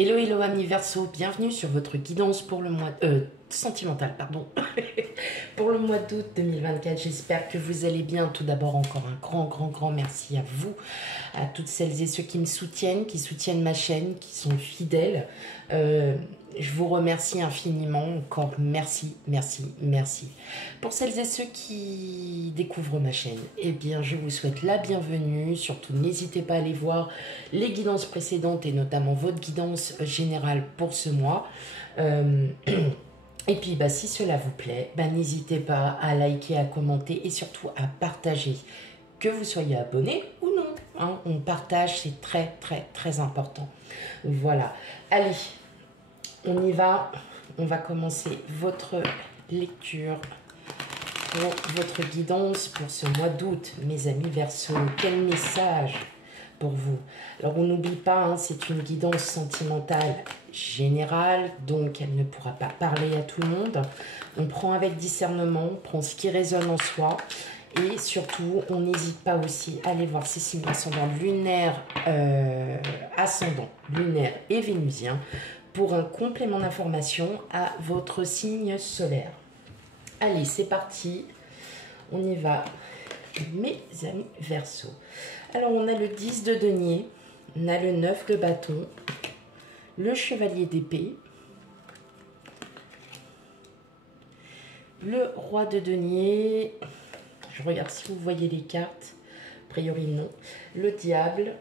Hello, hello amis Verseau, bienvenue sur votre guidance pour le mois sentimental, pardon, pour le mois d'août 2024. J'espère que vous allez bien. Tout d'abord, encore un grand merci à vous, à toutes celles et ceux qui me soutiennent, qui soutiennent ma chaîne, qui sont fidèles. Je vous remercie infiniment, encore merci. Pour celles et ceux qui découvrent ma chaîne, eh bien je vous souhaite la bienvenue. Surtout n'hésitez pas à aller voir les guidances précédentes et notamment votre guidance générale pour ce mois. Et puis si cela vous plaît, n'hésitez pas à liker, à commenter et surtout à partager. Que vous soyez abonné ou non, hein, on partage, c'est très important. Voilà, allez. On y va, on va commencer votre lecture pour votre guidance pour ce mois d'août, mes amis Verseau. Quel message pour vous? Alors on n'oublie pas, hein, c'est une guidance sentimentale générale, donc elle ne pourra pas parler à tout le monde. On prend avec discernement, on prend ce qui résonne en soi. Et surtout, on n'hésite pas aussi à aller voir ces signes ascendants lunaires, ascendant, lunaire et vénusien, pour un complément d'information à votre signe solaire. Allez, c'est parti. On y va, mes amis Verseau. Alors, on a le 10 de denier, on a le 9 de bâton, le chevalier d'épée, le roi de denier. Je regarde si vous voyez les cartes. A priori, non. Le diable.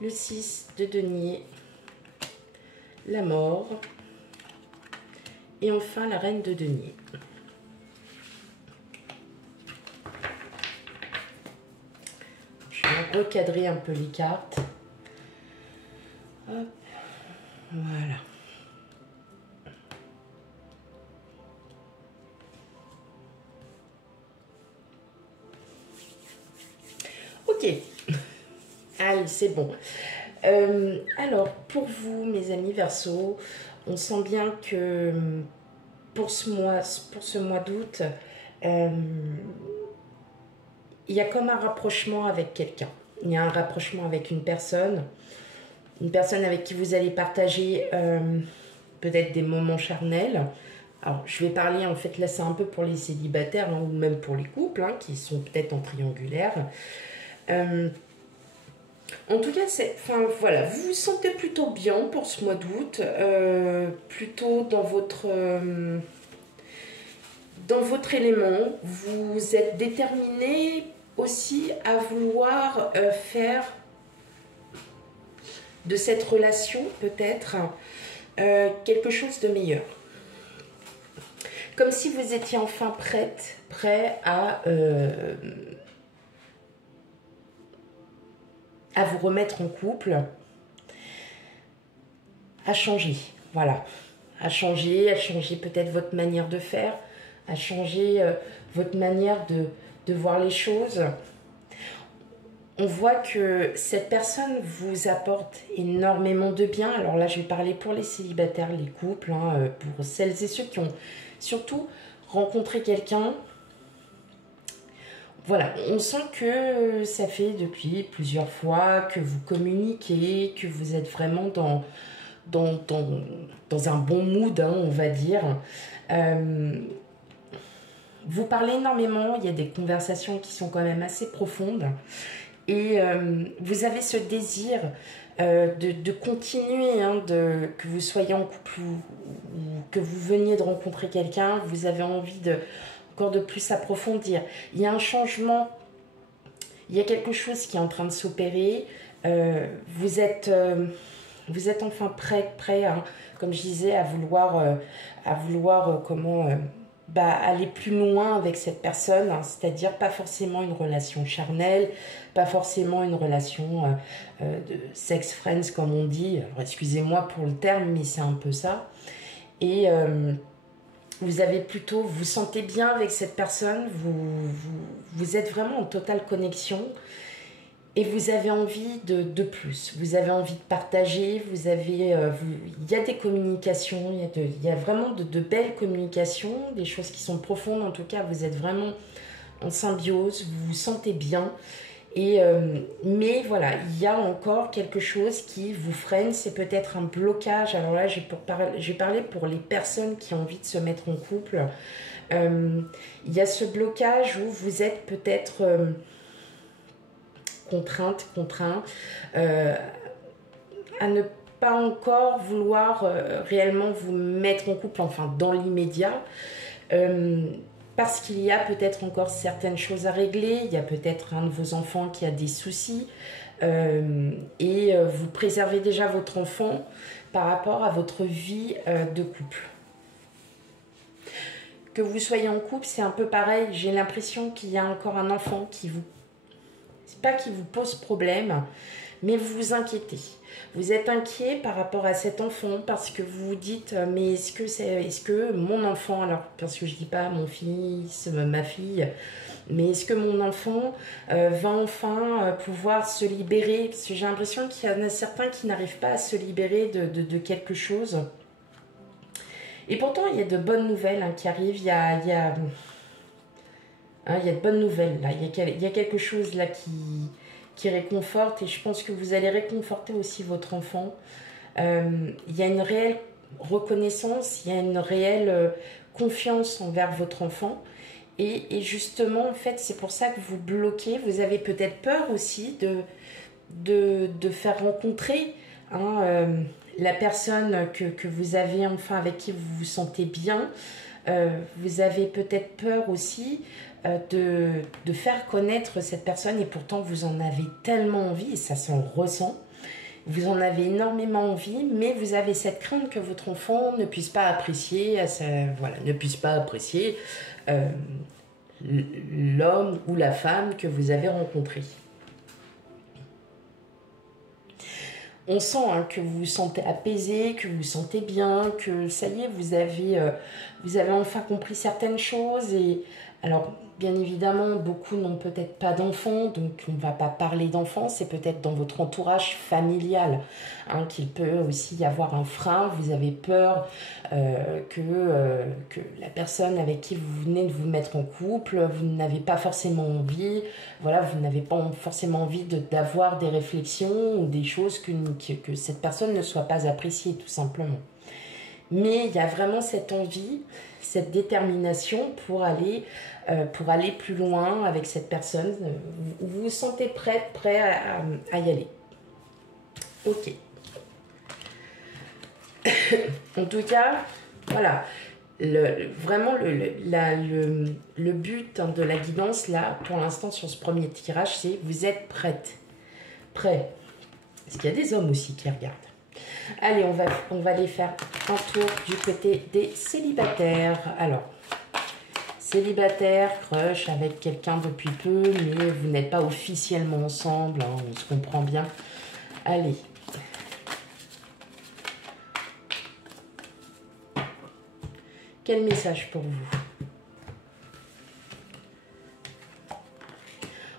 Le 6 de denier, la mort, et enfin la reine de denier. Je vais recadrer un peu les cartes. Hop, voilà. Ok. Allez, c'est bon. Alors, pour vous, mes amis Verseau, on sent bien que pour ce mois d'août, il y a comme un rapprochement avec quelqu'un. Il y a un rapprochement avec une personne avec qui vous allez partager peut-être des moments charnels. Alors, je vais parler, en fait, là, c'est un peu pour les célibataires, hein, ou même pour les couples, hein, qui sont peut-être en triangulaire. En tout cas, voilà, vous vous sentez plutôt bien pour ce mois d'août, plutôt dans votre élément. Vous êtes déterminé aussi à vouloir faire de cette relation peut-être quelque chose de meilleur. Comme si vous étiez enfin prêt à vous remettre en couple, à changer, voilà, à changer peut-être votre manière de faire, à changer votre manière de voir les choses. On voit que cette personne vous apporte énormément de bien. Alors là, je vais parler pour les célibataires, les couples, hein, pour celles et ceux qui ont surtout rencontré quelqu'un. Voilà, on sent que ça fait depuis plusieurs fois que vous communiquez, que vous êtes vraiment dans un bon mood, hein, on va dire. Vous parlez énormément, il y a des conversations qui sont quand même assez profondes. Et vous avez ce désir de continuer, hein, que vous soyez en couple ou que vous veniez de rencontrer quelqu'un, vous avez envie encore de plus approfondir. Il y a un changement, il y a quelque chose qui est en train de s'opérer. Vous êtes enfin prêt, hein, comme je disais, à vouloir aller plus loin avec cette personne, hein, c'est-à-dire pas forcément une relation charnelle, pas forcément une relation de sex friends comme on dit. Alors excusez-moi pour le terme, mais c'est un peu ça. Et vous sentez bien avec cette personne, vous êtes vraiment en totale connexion et vous avez envie de plus, vous avez envie de partager, il y a des communications, il y a vraiment de belles communications, des choses qui sont profondes. En tout cas, vous êtes vraiment en symbiose, vous vous sentez bien Mais voilà, il y a encore quelque chose qui vous freine, c'est peut-être un blocage. Alors là, j'ai parlé pour les personnes qui ont envie de se mettre en couple. Il y a ce blocage où vous êtes peut-être contraint à ne pas encore vouloir réellement vous mettre en couple, enfin dans l'immédiat. Parce qu'il y a peut-être encore certaines choses à régler, il y a peut-être un de vos enfants qui a des soucis, et vous préservez déjà votre enfant par rapport à votre vie de couple. Que vous soyez en couple, c'est un peu pareil, j'ai l'impression qu'il y a encore un enfant qui vous... C'est pas qui vous pose problème, mais vous vous inquiétez. Vous êtes inquiet par rapport à cet enfant parce que vous vous dites mais est-ce que mon enfant, alors parce que je dis pas mon fils, ma fille, mais est-ce que mon enfant va enfin pouvoir se libérer, parce que j'ai l'impression qu'il y en a certains qui n'arrivent pas à se libérer de quelque chose. Et pourtant il y a de bonnes nouvelles qui arrivent, il y a de bonnes nouvelles là, il y a quelque chose là qui réconforte, et je pense que vous allez réconforter aussi votre enfant. Il y a une réelle reconnaissance, il y a une réelle confiance envers votre enfant, et justement en fait c'est pour ça que vous bloquez. Vous avez peut-être peur aussi de faire rencontrer la personne que vous avez, enfin avec qui vous vous sentez bien. Vous avez peut-être peur aussi de faire connaître cette personne, et pourtant vous en avez tellement envie, et ça s'en ressent. Vous en avez énormément envie, mais vous avez cette crainte que votre enfant ne puisse pas apprécier, l'homme ou la femme que vous avez rencontré. On sent que vous vous sentez apaisé, que vous vous sentez bien, que ça y est, vous avez enfin compris certaines choses. Et alors, bien évidemment, beaucoup n'ont peut-être pas d'enfants, donc on ne va pas parler d'enfants. C'est peut-être dans votre entourage familial qu'il peut aussi y avoir un frein. Vous avez peur que la personne avec qui vous venez de vous mettre en couple, vous n'avez pas forcément envie. Voilà, vous n'avez pas forcément envie d'avoir des réflexions ou des choses que cette personne ne soit pas appréciée, tout simplement. Mais il y a vraiment cette envie, cette détermination pour aller plus loin avec cette personne. Vous vous sentez prêt à y aller. Ok. En tout cas, voilà. Vraiment le but de la guidance là pour l'instant sur ce premier tirage, c'est vous êtes prête, prêt, parce qu'il y a des hommes aussi qui regardent. Allez, on va aller faire un tour du côté des célibataires. Alors, célibataire, crush avec quelqu'un depuis peu, mais vous n'êtes pas officiellement ensemble, on se comprend bien. Allez. Quel message pour vous?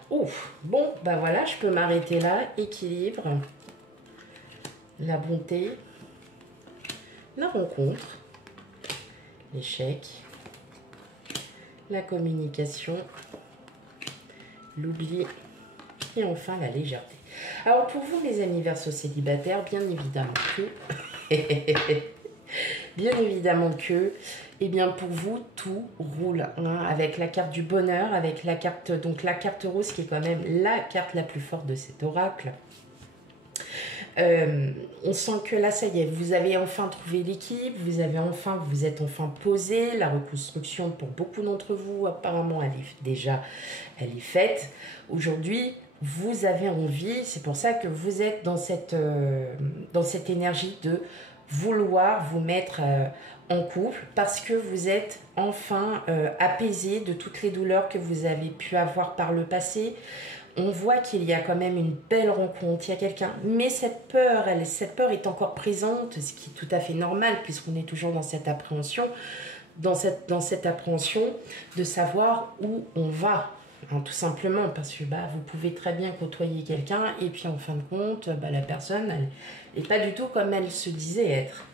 Oh, bon, ben voilà, je peux m'arrêter là. Équilibre, la bonté, la rencontre, l'échec, la communication, l'oubli et enfin la légèreté. Alors pour vous, les amis verseaux célibataires, bien évidemment que... Eh bien pour vous, tout roule avec la carte du bonheur, avec la carte rose qui est quand même la carte la plus forte de cet oracle. On sent que là, ça y est, vous avez enfin trouvé l'équipe, vous êtes enfin posé. La reconstruction pour beaucoup d'entre vous, apparemment, elle est faite. Aujourd'hui, vous avez envie, c'est pour ça que vous êtes dans cette énergie de vouloir vous mettre en couple, parce que vous êtes enfin apaisé de toutes les douleurs que vous avez pu avoir par le passé. On voit qu'il y a quand même une belle rencontre, il y a quelqu'un, mais cette peur est encore présente, ce qui est tout à fait normal puisqu'on est toujours dans cette appréhension, de savoir où on va, tout simplement, parce que vous pouvez très bien côtoyer quelqu'un et puis en fin de compte, la personne, elle n'est pas du tout comme elle se disait être.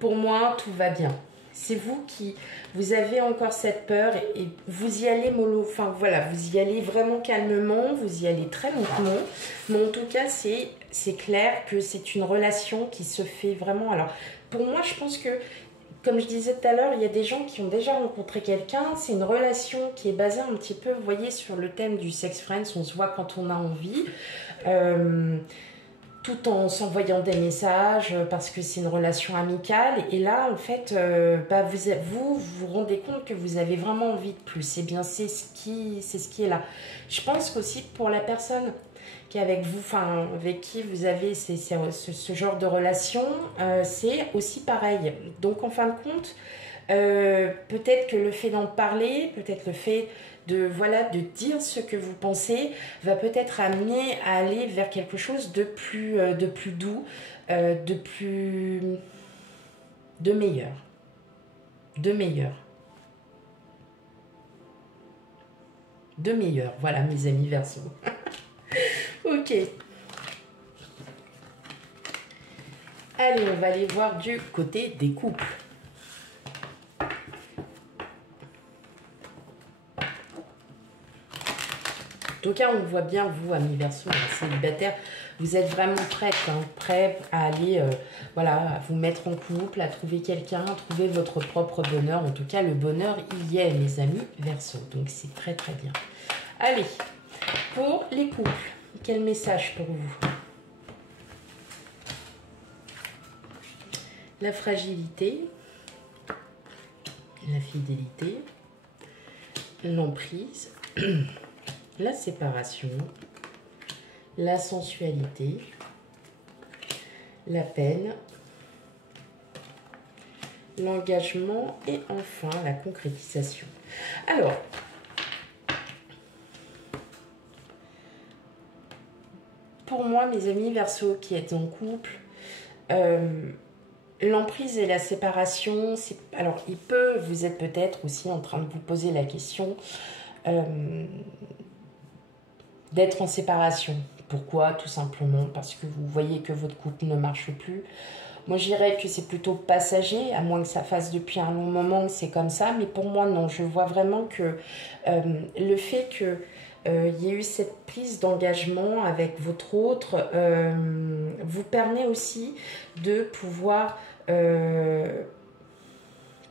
Pour moi, tout va bien. c'est vous qui, vous avez encore cette peur et vous y allez mollo, enfin voilà, vous y allez vraiment calmement, vous y allez très lentement, mais en tout cas c'est clair que c'est une relation qui se fait vraiment. Alors pour moi je pense que, comme je disais tout à l'heure, il y a des gens qui ont déjà rencontré quelqu'un, c'est une relation qui est basée un petit peu, vous voyez, sur le thème du sex friends, on se voit quand on a envie. Tout en s'envoyant des messages parce que c'est une relation amicale. Et là, en fait, vous rendez compte que vous avez vraiment envie de plus. Eh bien, c'est ce qui est là. Je pense qu'aussi pour la personne qui est avec vous, enfin, avec qui vous avez ce genre de relation, c'est aussi pareil. Donc, en fin de compte, peut-être que le fait d'en parler, peut-être le fait de dire ce que vous pensez, va peut-être amener à aller vers quelque chose de plus doux, de meilleur. De meilleur. De meilleur. Voilà, mes amis Verseau. Ok. Allez, on va aller voir du côté des couples. En tout cas, on voit bien, vous, amis Verseau, célibataires, vous êtes vraiment prêts à aller, voilà, à vous mettre en couple, à trouver quelqu'un, à trouver votre propre bonheur. En tout cas, le bonheur, il y est, mes amis Verseau. Donc, c'est très, très bien. Allez, pour les couples, quel message pour vous? La fragilité, la fidélité, l'emprise, la séparation, la sensualité, la peine, l'engagement et enfin la concrétisation. Alors, pour moi, mes amis Verseau qui êtes en couple, l'emprise et la séparation, alors vous êtes peut-être aussi en train de vous poser la question d'être en séparation. Pourquoi? Tout simplement parce que vous voyez que votre couple ne marche plus. Moi, je dirais que c'est plutôt passager, à moins que ça fasse depuis un long moment que c'est comme ça. Mais pour moi, non. Je vois vraiment que le fait que il y ait eu cette prise d'engagement avec votre autre vous permet aussi de pouvoir...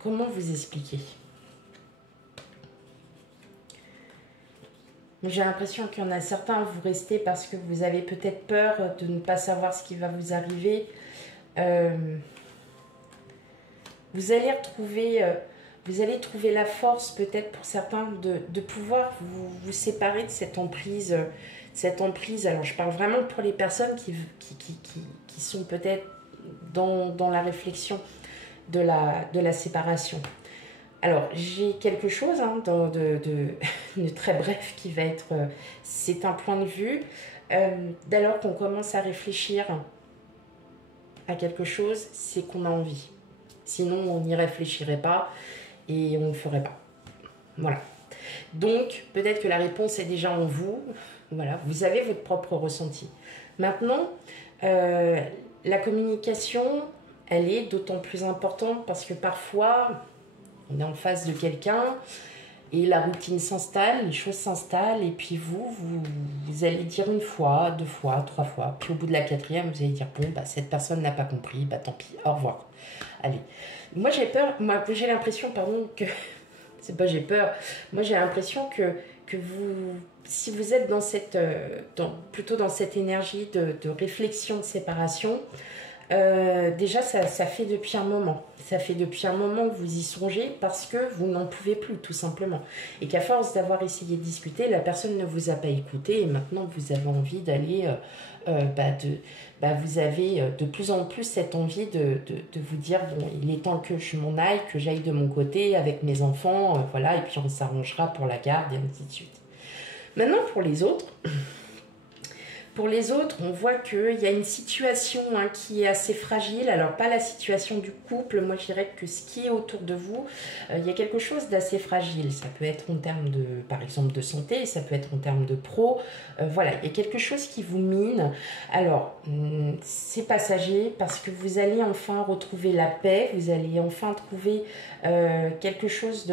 comment vous expliquer? J'ai l'impression qu'il y en a certains, vous restez parce que vous avez peut-être peur de ne pas savoir ce qui va vous arriver. Vous allez trouver la force peut-être pour certains de pouvoir vous séparer de cette emprise. Alors je parle vraiment pour les personnes qui sont peut-être dans la réflexion de la séparation. Alors, j'ai quelque chose de très bref qui va être... c'est un point de vue. Dès lors qu'on commence à réfléchir à quelque chose, c'est qu'on a envie. Sinon, on n'y réfléchirait pas et on ne le ferait pas. Voilà. Donc, peut-être que la réponse est déjà en vous. Voilà, vous avez votre propre ressenti. Maintenant, la communication, elle est d'autant plus importante parce que parfois... on est en face de quelqu'un et la routine s'installe, les choses s'installent et puis vous allez dire une fois, deux fois, trois fois. Puis au bout de la quatrième, vous allez dire bon, bah, cette personne n'a pas compris, bah tant pis, au revoir. Allez. Moi j'ai peur, j'ai l'impression, pardon, que... c'est pas j'ai peur, moi j'ai l'impression que vous, si vous êtes plutôt dans cette énergie de réflexion, de séparation, déjà ça fait depuis un moment. Ça fait depuis un moment que vous y songez parce que vous n'en pouvez plus tout simplement. Et qu'à force d'avoir essayé de discuter, la personne ne vous a pas écouté et maintenant vous avez envie d'aller... vous avez de plus en plus cette envie de vous dire bon, il est temps que je m'en aille, que j'aille de mon côté avec mes enfants, voilà, et puis on s'arrangera pour la garde et ainsi de suite. Maintenant pour les autres... Pour les autres, on voit qu'il y a une situation hein, qui est assez fragile. Alors, pas la situation du couple. Moi, je dirais que ce qui est autour de vous, il y a quelque chose d'assez fragile. Ça peut être en termes de, par exemple, de santé. Ça peut être en termes de pro. Voilà, il y a quelque chose qui vous mine. Alors, c'est passager parce que vous allez enfin retrouver la paix. Vous allez enfin trouver quelque chose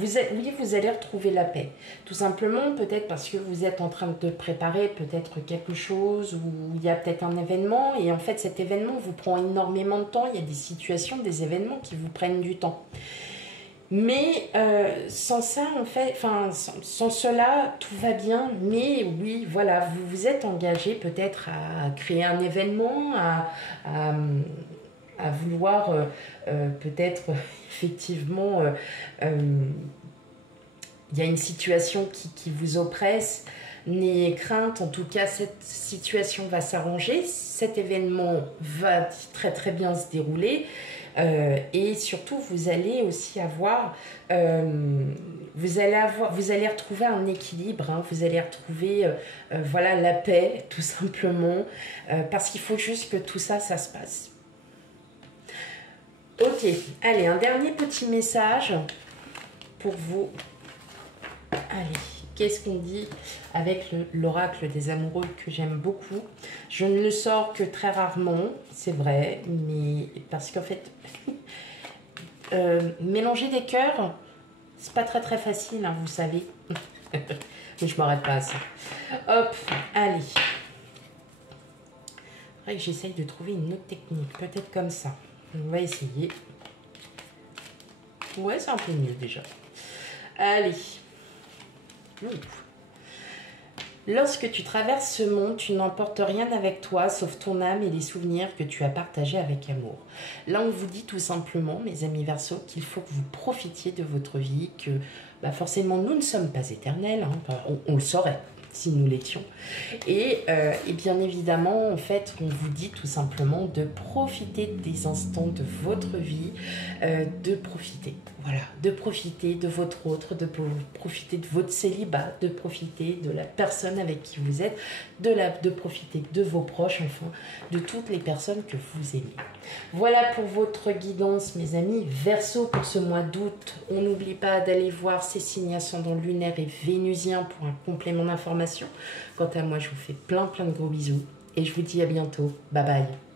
oui, vous allez retrouver la paix. Tout simplement, peut-être parce que vous êtes en train de préparer peut-être quelque chose ou il y a peut-être un événement et en fait cet événement vous prend énormément de temps. Il y a des situations, des événements qui vous prennent du temps. Mais sans ça, en fait, enfin, sans cela, tout va bien. Mais oui, voilà, vous vous êtes engagé peut-être à créer un événement, à vouloir peut-être effectivement il y a une situation qui vous oppresse. N'ayez crainte, en tout cas cette situation va s'arranger, cet événement va très très bien se dérouler et surtout vous allez aussi avoir vous allez retrouver un équilibre, hein, vous allez retrouver voilà, la paix tout simplement parce qu'il faut juste que tout ça se passe. Ok, allez, un dernier petit message pour vous. Allez, qu'est-ce qu'on dit avec l'oracle des amoureux que j'aime beaucoup? Je ne le sors que très rarement, c'est vrai, mais parce qu'en fait, mélanger des cœurs, c'est pas très très facile, hein, vous savez. Mais je m'arrête pas à ça. Hop, allez. C'est vrai que j'essaye de trouver une autre technique, peut-être comme ça. On va essayer. Ouais, c'est un peu mieux déjà. Allez. Lorsque tu traverses ce monde, tu n'emportes rien avec toi, sauf ton âme et les souvenirs que tu as partagés avec amour. Là, on vous dit tout simplement, mes amis Verseaux, qu'il faut que vous profitiez de votre vie, que bah forcément, nous ne sommes pas éternels, hein, on le saurait si nous l'étions. Et bien évidemment, en fait, on vous dit tout simplement de profiter des instants de votre vie, de profiter, voilà, de profiter de votre autre, de profiter de votre célibat, de profiter de la personne avec qui vous êtes, de profiter de vos proches, enfin, de toutes les personnes que vous aimez. Voilà pour votre guidance, mes amis. Verseau pour ce mois d'août. On n'oublie pas d'aller voir ces signes ascendants lunaires et vénusiens pour un complément d'information. Quant à moi, je vous fais plein de gros bisous et je vous dis à bientôt. Bye bye.